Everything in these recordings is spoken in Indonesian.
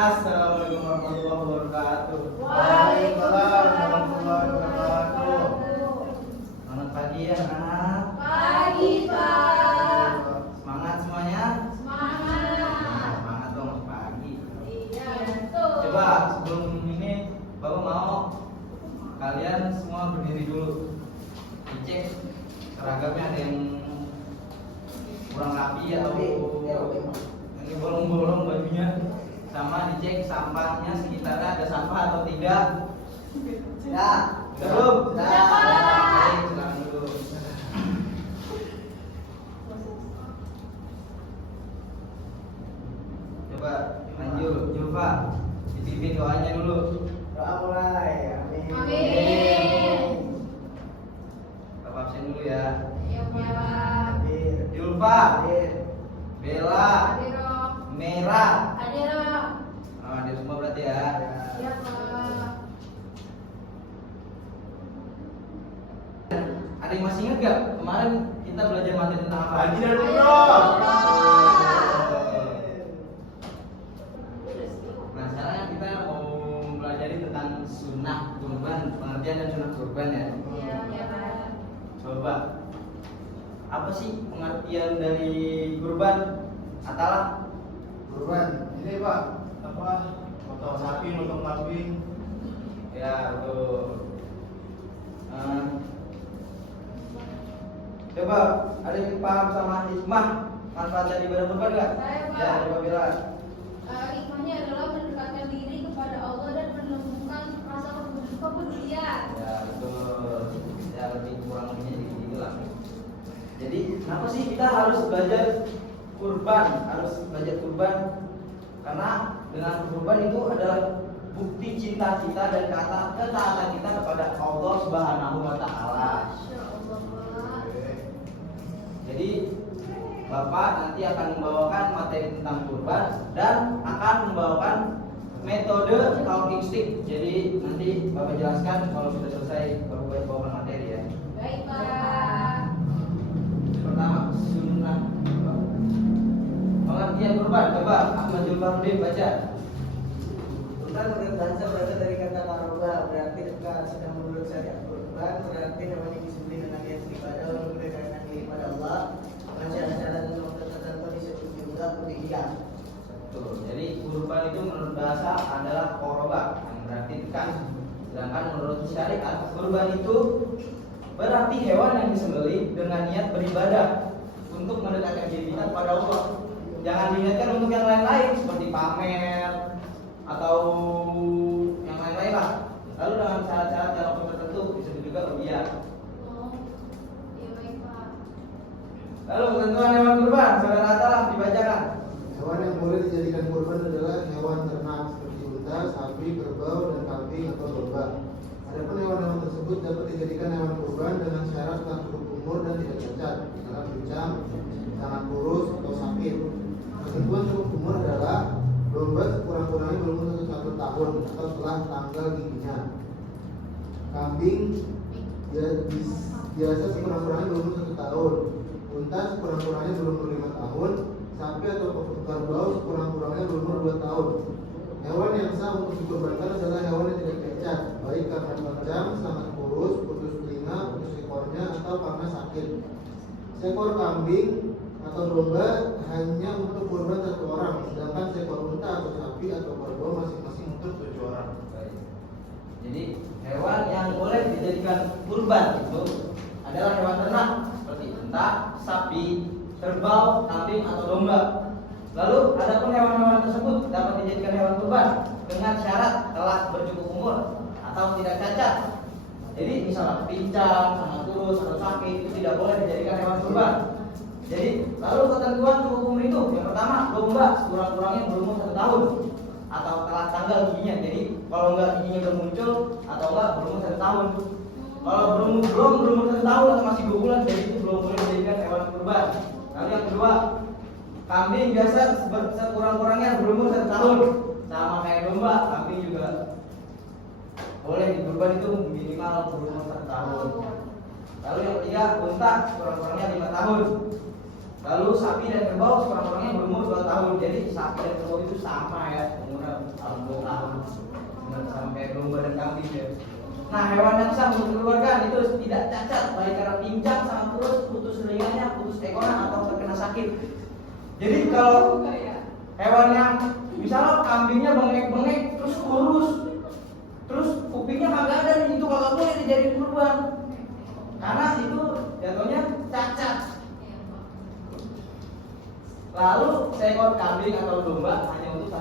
Assalamualaikum warahmatullahi wabarakatuh. Waalaikumsalam warahmatullahi wabarakatuh. Selamat pagi ya anak. Pagi Pak. Semangat semuanya. Semangat. Semangat dong masih pagi. Iya betul. Coba sebelum ini Bapak mau kalian semua berdiri dulu. Dicek seragamnya ada yang kurang rapi atau ini bolong-bolong bajunya. Sama dicek sampahnya sekitarnya ada sampah atau tidak. Ya, belum? Sudah, Pak. Baik, silakan dulu. Coba lanjut, coba dipimpin doanya dulu. Doa mulai. Amin. Amin. Bapak absen dulu ya. Iya Pak. Hadir. Julfa, Hadir. Bella, Hadir Om. Merah. Hadir Om. Oh, hadir semua berarti ya. Iya Pak. Ada yang masih ingat gak? Kemarin kita belajar materi tentang apa? Haji dan Ayo, umroh. Nah sekarang kita mau belajar tentang sunnah kurban, pengertian dan sunnah kurban ya. Iya Pak. Coba apa sih pengertian dari kurban? Atalah Kurban. Ini Pak, apa? Potong sapi, potong kambing. ya betul. Coba ada yang paham sama hikmah manfaat dari ibadah kurban nggak? Saya, Pak. Ya coba bilang. Hikmahnya adalah mendekatkan diri kepada Allah dan menumbuhkan rasa kepedulian. Ya betul. Ya lebih kurang lebihnya gitu lah. Jadi kenapa sih kita harus belajar kurban? Harus belajar kurban karena dengan kurban itu adalah bukti cinta kita dan ketaatan kita kepada Allah Subhanahu wa taala. Masya Allah Pak. Jadi Bapak nanti akan membawakan materi tentang kurban dan akan membawakan metode talking stick. Jadi nanti Bapak jelaskan kalau sudah selesai Bapak bawakan materi ya. Baik Pak. Pertama sunnah pengertian kurban. Coba Ahmad Julfardin baca. Kurban menurut bahasa berasal dari kata karoba, berarti dekat. Sedang menurut syariat kurban berarti hewan yang disembelih dengan niat ibadah lalu mendekatkan diri pada Allah dengan syarat-syarat untuk tertentu disebut juga udhiyah. Betul. Jadi kurban itu menurut bahasa adalah koroba yang berarti dekat. Sedangkan menurut syariat kurban itu berarti hewan yang disembelih dengan niat beribadah untuk mendekatkan diri kita kepada Allah. Jangan diniatkan untuk yang lain-lain seperti pamer atau yang lain-lain lah. Lalu dengan syarat-syarat yang tertentu disebut juga rupiah. Oh, iya baik Pak. Lalu ketentuan hewan kurban, saudara Atalah dibacakan. Hewan yang boleh dijadikan kurban adalah hewan ternak seperti unta, sapi, kerbau, dan kambing atau domba. Adapun hewan-hewan tersebut dapat dijadikan hewan kurban dengan syarat telah cukup umur dan tidak cacat, misalnya pincang, sangat kurus atau sakit. Ketentuan cukup umur adalah domba sekurang-kurangnya berumur 1 tahun atau telah tanggal giginya. Kambing biasa sekurang-kurangnya berumur 1 tahun. Unta sekurang-kurangnya berumur 5 tahun. Sapi atau kerbau sekurang-kurangnya berumur 2 tahun. Hewan yang sah untuk dikurbankan adalah hewan yang tidak cacat, baik karena panjang, sangat kurus, putus telinga, putus ekornya, atau karena sakit. Seekor kambing atau domba hanya untuk kurban 1 orang, sedangkan seekor unta atau sapi atau kerbau masing-masing untuk 7 orang. Baik. Jadi hewan yang boleh dijadikan kurban itu adalah hewan ternak seperti unta, sapi, kerbau, kambing atau domba. Lalu adapun hewan-hewan tersebut dapat dijadikan hewan kurban dengan syarat telah bercukup umur atau tidak cacat. Jadi misalnya pincang, sangat kurus atau sakit itu tidak boleh dijadikan hewan kurban. Jadi lalu ketentuan cukup umur itu yang pertama domba sekurang-kurangnya berumur 1 tahun atau telah tanggal giginya. Jadi kalau enggak giginya belum muncul atau enggak berumur 1 tahun. Kalau belum berumur 1 tahun atau masih 2 bulan jadi itu belum boleh dijadikan hewan kurban. Lalu yang kedua kambing biasa sekurang-kurangnya berumur 1 tahun sama kayak domba. Kambing juga boleh dikurban itu minimal berumur 1 tahun. Lalu yang ketiga unta sekurang-kurangnya 5 tahun. Lalu sapi dan kerbau sekurang-kurangnya berumur 2 tahun. Jadi sapi dan kerbau itu sama ya, umurnya 2 tahun. Sama kayak domba dan kambing ya. Nah, hewan yang sah untuk dikeluarkan itu tidak cacat, baik karena pincang, sangat kurus, putus telinganya, putus ekornya atau terkena sakit. Jadi kalau hewan yang misalnya kambingnya bengek-bengek terus kurus, terus kupingnya kagak ada, itu kagak boleh dijadiin kurban. Karena itu jatuhnya cacat. Lalu seekor kambing atau domba hanya untuk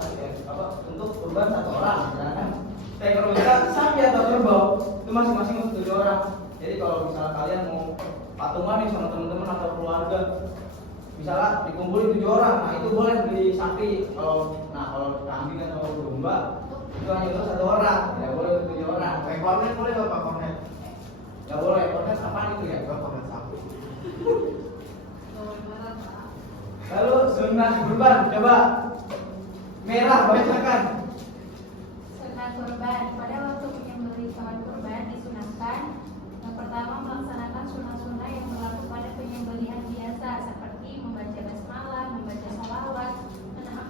untuk kurban 1 orang, sedangkan seekor unta, sapi atau kerbau itu masing-masing untuk 7 orang. Jadi kalau misalnya kalian mau patungan nih sama teman-teman atau keluarga, misalnya dikumpulin 7 orang, nah itu boleh beli sapi. Kalau kambing atau domba itu hanya untuk 1 orang, tidak boleh untuk 7 orang. Kornet boleh nggak Pak kornet? Nggak boleh, kornet apaan itu ya? Kornet sapi. Lalu sunnah kurban, coba merah bacakan. Sunat kurban. Pada waktu menyembelih hewan kurban disunahkan yang pertama melaksanakan sunah-sunah yang berlaku pada penyembelihan biasa seperti membaca basmalah, membaca sholawat,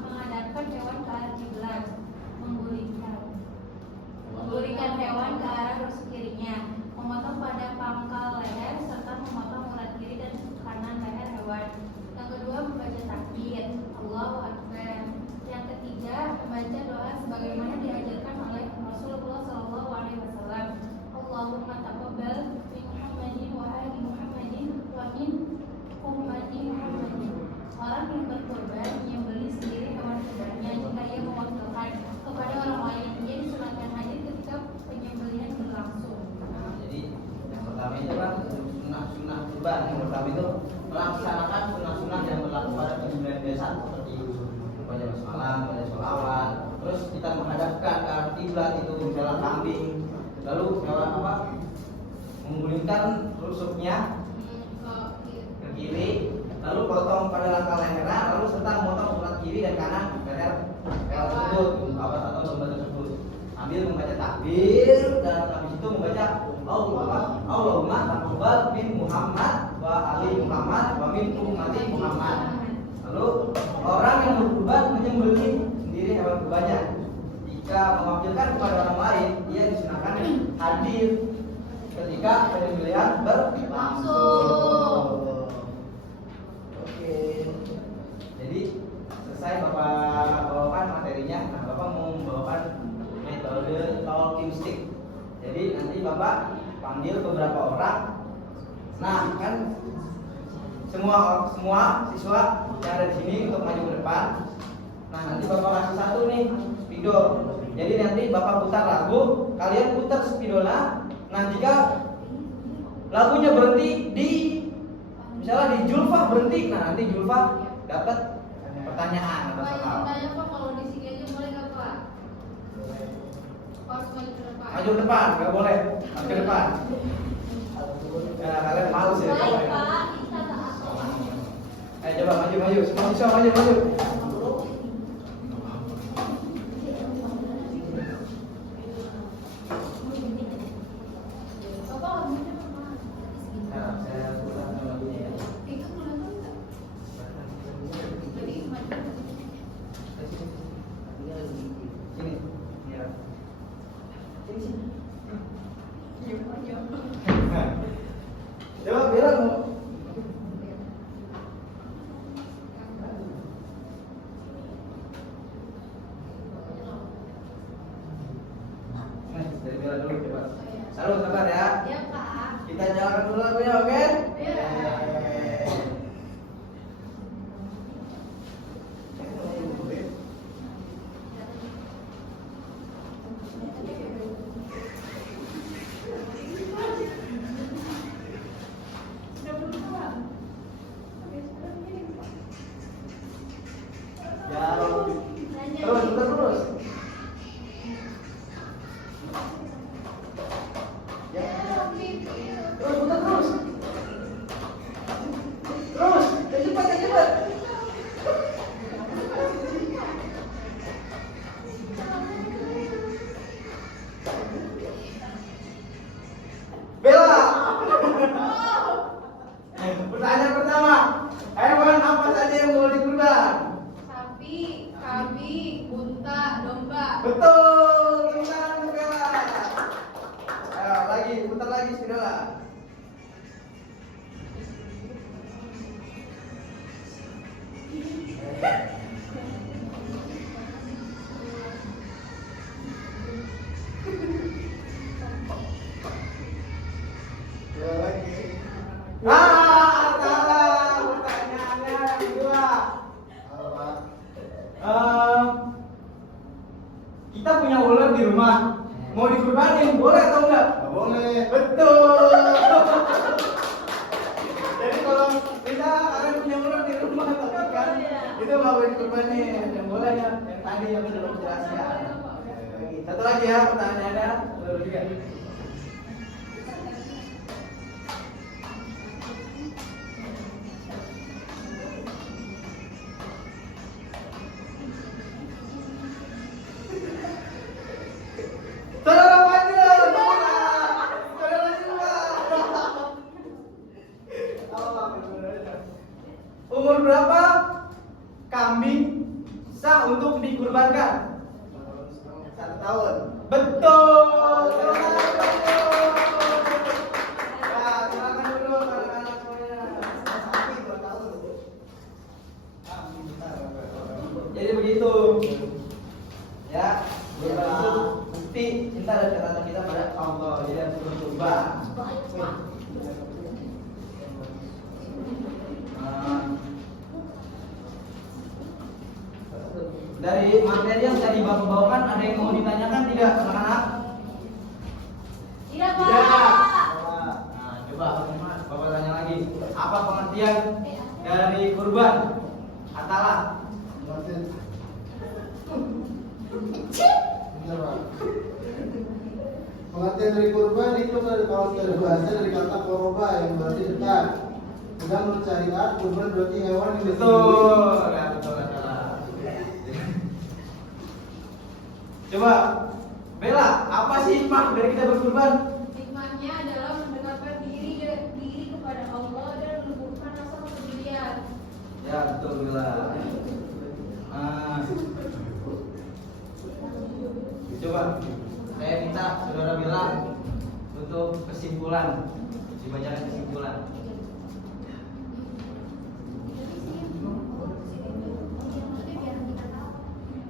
menghadapkan hewan ke arah kiblat, menggulingkan hewan ke arah rusuk kirinya, memotong pada pangkal leher serta memotong urat kiri dan kanan leher hewan. Yang kedua membaca takbir, Allahu Akbar. Yang ketiga membaca doa sebagaimana diajarkan oleh Rasulullah SAW. Allahumma taqabbal min Muhammadin wa ali Muhammadin wa min ummati Muhammadin. Orang yang berkorban menyembelih sendiri hewan kurbannya jika ia mewakilkan kepada orang lain, ia disunatkan hadir ketika penyembelihan berlangsung. Jadi yang pertama itu kan sunnah kurban. Yang pertama itu melaksanakan sunnah-sunnah yang berlaku pada penyembelihan biasa seperti baca basmalah, baca sholawat. Terus kita menghadapkan ke arah kiblat itu misalnya kambing. Lalu hewan apa? Menggulingkan rusuknya ke kiri. Lalu potong pada langkah lehernya. Lalu serta memotong urat kiri dan kanan leher hewan tersebut, kabat atau domba tersebut. Sambil membaca takbir dan habis itu membaca Allahumma taqabbal min Muhammad wa ali Muhammad wa min ummati Muhammad. Lalu orang yang berkurban menyembelih sendiri hewan kurbannya. Jika mewakilkan kepada orang lain, ia disunahkan hadir ketika penyembelihan berlangsung. Oke. Jadi selesai Bapak bawakan materinya. Nah, Bapak mau membawakan metode talking stick. Jadi nanti Bapak panggil beberapa orang. Nah, kan semua siswa yang ada di sini untuk maju ke depan. Nah, nanti Bapak kasih satu nih spidol. Jadi nanti Bapak putar lagu, kalian putar spidolnya. Nah, jika lagunya berhenti di misalnya di Julfa berhenti, nah nanti Julfa dapat pertanyaan atau soal. Tanya Pak, kalau di sini aja boleh nggak Pak? Harus maju ke depan. Maju ke depan, nggak boleh. Maju ke depan. Ya, kalian malu sih. Baik Pak, kita tak. Coba maju. Semua siswa maju. Saya pulang lagunya ya. Itu bulan kan? Jadi maju. Sini. Ya. Sini. Coba bilang. Dari Bella dulu coba. Salut, sabar ya. Ya Pak. Kita jalan dulu lagunya, oke? Iya. Terus. Cepat. Betul, tangan Bella. Ayo lagi, putar lagi Bella. Dua lagi. Salah. Pertanyaannya yang kedua. Apa? Kita punya ular di rumah. Mau dikurbanin, boleh atau enggak? Nggak boleh. Betul. Jadi kalau kita kalian punya ular di rumah, tapi kan itu nggak boleh dikurbanin. Yang boleh yang tadi yang sudah dijelaskan. Satu lagi ya pertanyaannya. Baru juga. Saudara maju, saudara juga. Umur berapa kambing sah untuk dikurbankan? 1 tahun. Betul. Ya, silakan dulu anak-anak semuanya. Sapi 2 tahun. Jadi begitu. Ya, itu bukti cinta dan ketaatan kita pada Allah. Jadi harus berkurban. Dari materi yang tadi Bapak bawakan ada yang mau ditanyakan tidak anak-anak? Tidak, Tidak. Pak. Nah, coba Bapak tanya lagi. Apa pengertian dari kurban? Atalah. Masih. Benar, Pak. Pengertian dari kurban itu kalau dari bahasa dari kata koroba yang berarti dekat. Sedang menurut syariat kurban berarti hewan yang Betul. Ya, betul Atalah. Coba Bella, apa sih hikmah dari kita berkurban? Hikmahnya adalah mendekatkan diri kepada Allah dan menumbuhkan rasa kepedulian. Ya, betul Bella. Coba saya minta saudara Bella untuk kesimpulan, dibacakan kesimpulan.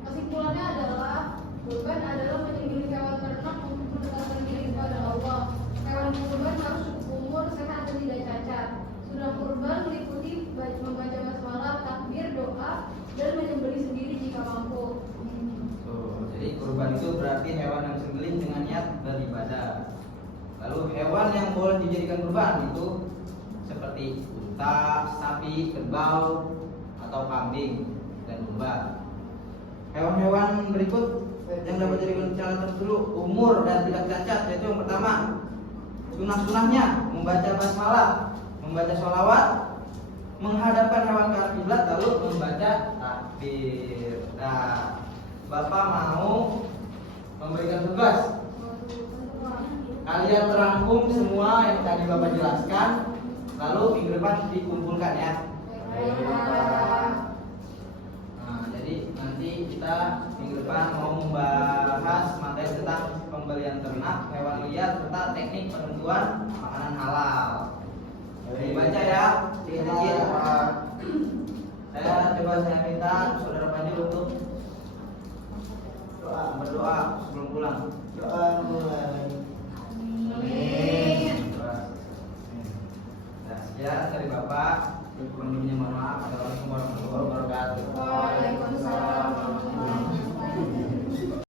Kesimpulannya adalah kurban adalah menyembelih hewan ternak untuk mendekatkan diri kepada Allah. Hewan kurban harus cukup umur, sehat dan tidak cacat. Sunnah kurban meliputi membaca basmalah, takbir, doa, dan menyembelih sendiri jika mampu. Tuh, jadi kurban itu berarti hewan yang disembelih dengan niat beribadah. Lalu hewan yang boleh dijadikan kurban itu seperti unta, sapi, kerbau, atau kambing dan domba. Hewan-hewan berikut yang dapat dijadikan catatan dulu umur dan tidak cacat, yaitu yang pertama sunah-sunahnya membaca basmalah, membaca sholawat, menghadapkan hewan ke arah kiblat, lalu membaca takbir. Nah, Bapak mau memberikan tugas. Kalian terangkum semua yang tadi Bapak jelaskan, lalu minggu depan dikumpulkan ya. Nah, jadi nanti kita minggu depan mau membahas materi tentang pembelian ternak, hewan liar, serta teknik penentuan makanan halal. Dibaca ya, sedikit-sedikit. Saya minta saudara Panji untuk berdoa sebelum pulang. Doa mulai. Amin. Nah, sekian dari Bapak. Mohon maaf. Assalamualaikum warahmatullahi wabarakatuh.